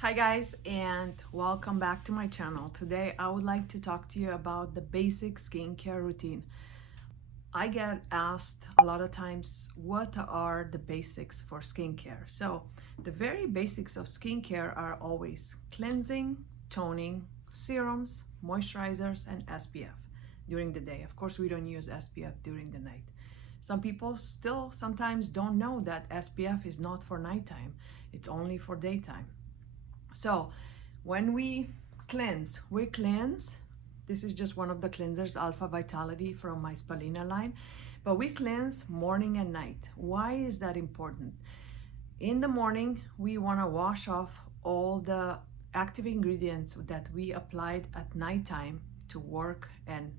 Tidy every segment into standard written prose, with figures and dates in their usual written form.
Hi guys, and welcome back to my channel. Today I would like to talk to you about the basic skincare routine. I get asked a lot of times what are the basics for skincare. So the very basics of skincare are always cleansing, toning, serums, moisturizers, and SPF during the day. Of course, we don't use SPF during the night. Some people still sometimes don't know that SPF is not for nighttime, it's only for daytime. So when we cleanse. This is just one of the cleansers, AlphaVitality from my Spalina line. But we cleanse morning and night. Why is that important? In the morning, we want to wash off all the active ingredients that we applied at nighttime to work and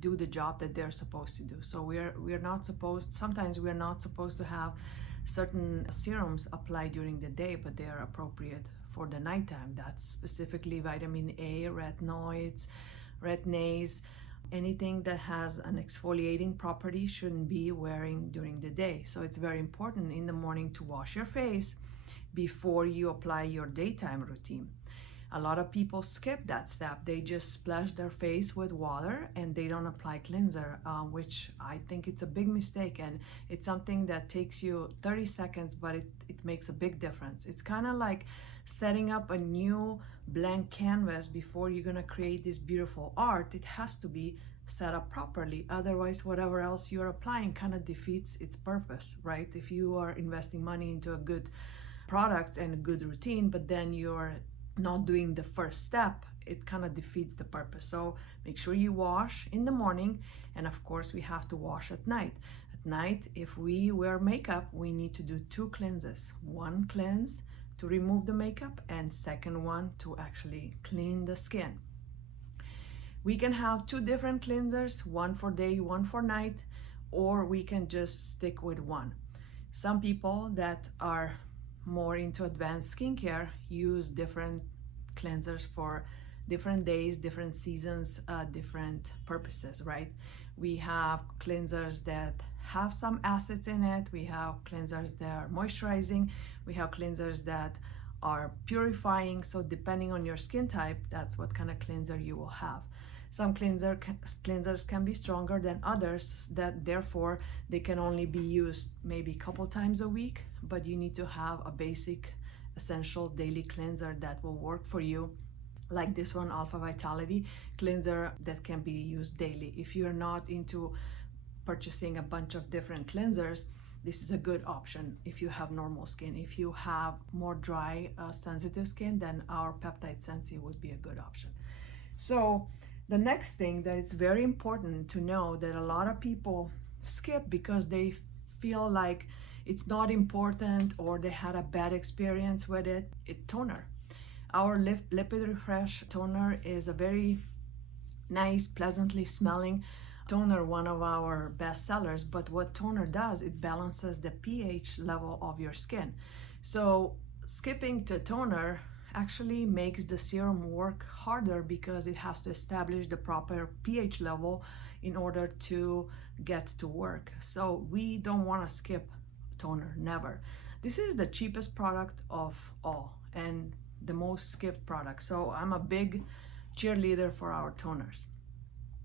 do the job that they're supposed to do. So we're not supposed, sometimes we're not supposed to have certain serums applied during the day, but they are appropriate for the nighttime. That's specifically vitamin A, retinoids, retinase. Anything that has an exfoliating property shouldn't be wearing during the day. So it's very important in the morning to wash your face before you apply your daytime routine. A lot of people skip that step. They just splash their face with water and they don't apply cleanser, which I think it's a big mistake. And it's something that takes you 30 seconds, but it makes a big difference. It's kind of like setting up a new blank canvas before you're gonna create this beautiful art. It has to be set up properly. Otherwise, whatever else you're applying kind of defeats its purpose, right? If you are investing money into a good product and a good routine, but then you're not doing the first step, it kind of defeats the purpose. So make sure you wash in the morning, and of course we have to wash at night. At night, if we wear makeup, we need to do two cleanses. One cleanse to remove the makeup, and second one to actually clean the skin. We can have two different cleansers, one for day, one for night, or we can just stick with one. Some people that are more into advanced skincare use different cleansers for different days, different seasons, different purposes, right? We have cleansers that have some acids in it. We have cleansers that are moisturizing. We have cleansers that are purifying. So depending on your skin type, that's what kind of cleanser you will have. Some cleansers can be stronger than others, that therefore they can only be used maybe a couple times a week, but you need to have a basic essential daily cleanser that will work for you, like this one, AlphaVitality cleanser, that can be used daily. If you're not into purchasing a bunch of different cleansers, this is a good option if you have normal skin. If you have more dry, sensitive skin, then our Peptide Sensi would be a good option. So the next thing that it's very important to know that a lot of people skip because they feel like it's not important or they had a bad experience with it, toner. Our Lipid Refresh toner is a very nice, pleasantly smelling toner, one of our best sellers. But what toner does, it balances the pH level of your skin. So skipping to toner actually makes the serum work harder because it has to establish the proper pH level in order to get to work. So we don't want to skip toner, never. This is the cheapest product of all and the most skipped product. So I'm a big cheerleader for our toners.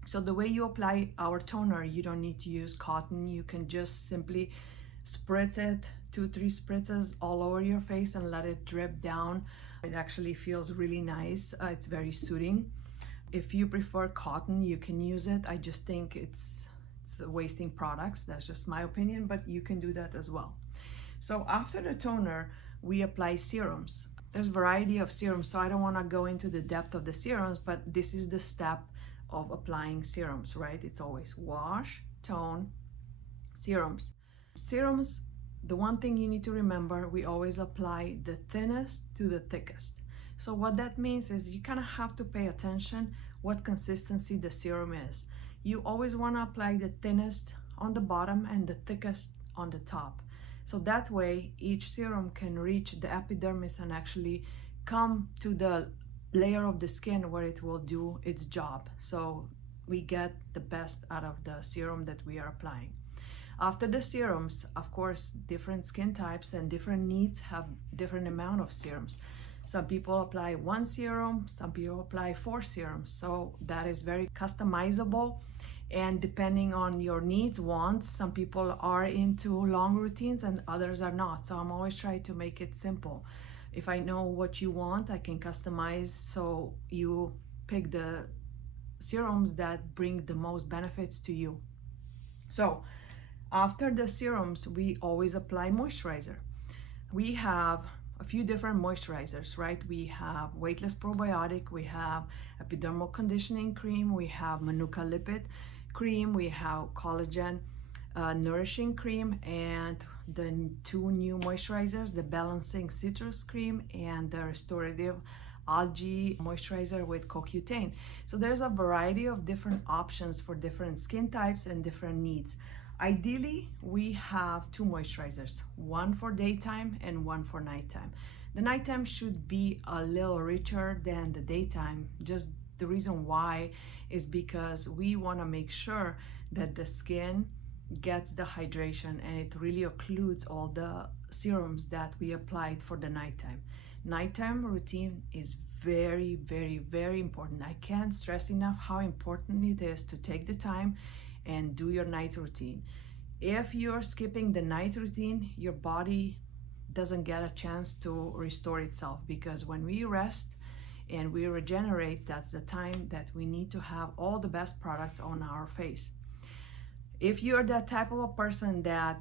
So the way you apply our toner, you don't need to use cotton. You can just simply spritz it, 2-3 spritzes all over your face and let it drip down. It actually feels really nice. It's very soothing. If you prefer cotton, you can use it. I just think it's wasting products. That's just my opinion, but you can do that as well. So after the toner, we apply serums. There's a variety of serums, so I don't want to go into the depth of the serums, but this is the step of applying serums, right? It's always wash, tone, serums. Serums, the one thing you need to remember, we always apply the thinnest to the thickest. So what that means is you kind of have to pay attention what consistency the serum is. You always want to apply the thinnest on the bottom and the thickest on the top. So that way each serum can reach the epidermis and actually come to the layer of the skin where it will do its job. So we get the best out of the serum that we are applying. After the serums, of course, different skin types and different needs have different amount of serums. Some people apply 1 serum, some people apply 4 serums. So that is very customizable. And depending on your needs, wants, some people are into long routines and others are not. So I'm always trying to make it simple. If I know what you want, I can customize so you pick the serums that bring the most benefits to you. So after the serums, we always apply moisturizer. We have a few different moisturizers, right? We have weightless probiotic, we have epidermal conditioning cream, we have Manuka lipid cream, we have collagen nourishing cream, and the 2 new moisturizers, the balancing citrus cream and the restorative algae moisturizer with CoQ10. So there's a variety of different options for different skin types and different needs. Ideally, we have 2 moisturizers, one for daytime and one for nighttime. The nighttime should be a little richer than the daytime. Just the reason why is because we want to make sure that the skin gets the hydration and it really occludes all the serums that we applied for the nighttime. Nighttime routine is very, very, very important. I can't stress enough how important it is to take the time and do your night routine. If you're skipping the night routine, your body doesn't get a chance to restore itself, because when we rest and we regenerate, that's the time that we need to have all the best products on our face. If you're that type of a person that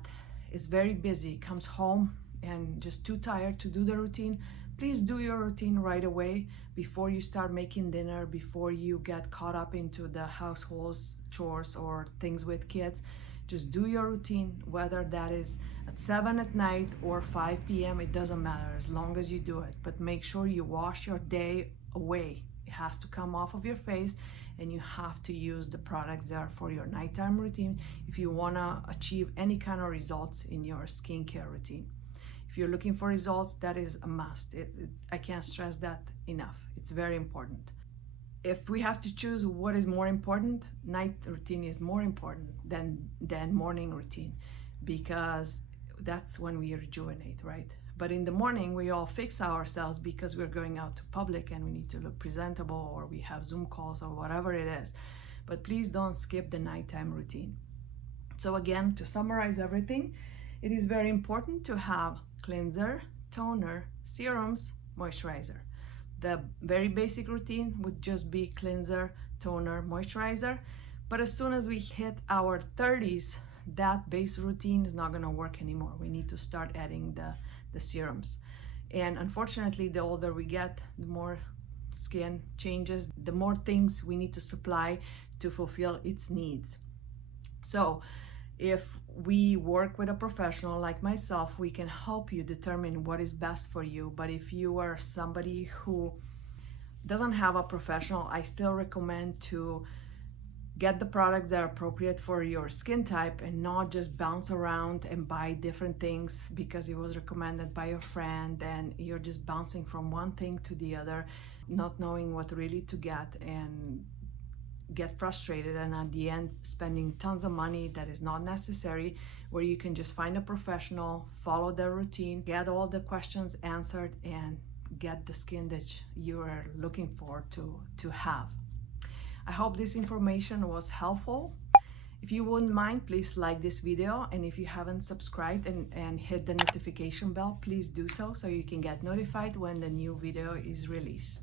is very busy, comes home and just too tired to do the routine, please do your routine right away before you start making dinner, before you get caught up into the household chores or things with kids. Just do your routine, whether that is at 7 at night or 5 p.m., it doesn't matter, as long as you do it. But make sure you wash your day away. It has to come off of your face, and you have to use the products there for your nighttime routine if you want to achieve any kind of results in your skincare routine. If you're looking for results, that is a must. I can't stress that enough. It's very important. If we have to choose what is more important, night routine is more important than morning routine, because that's when we rejuvenate, right? But in the morning, we all fix ourselves because we're going out to public and we need to look presentable, or we have Zoom calls or whatever it is. But please don't skip the nighttime routine. So again, to summarize everything, it is very important to have cleanser, toner, serums, moisturizer. The very basic routine would just be cleanser, toner, moisturizer. But as soon as we hit our 30s, that base routine is not going to work anymore. We need to start adding the serums. And unfortunately, the older we get, the more skin changes, the more things we need to supply to fulfill its needs. So if we work with a professional like myself, we can help you determine what is best for you. But if you are somebody who doesn't have a professional, I still recommend to get the products that are appropriate for your skin type, and not just bounce around and buy different things because it was recommended by a friend, and you're just bouncing from one thing to the other, not knowing what really to get, and get frustrated, and at the end spending tons of money that is not necessary, where you can just find a professional, follow their routine, get all the questions answered, and get the skin that you are looking for to have. I hope this information was helpful. If you wouldn't mind, please like this video, and if you haven't subscribed and hit the notification bell, please do so you can get notified when the new video is released.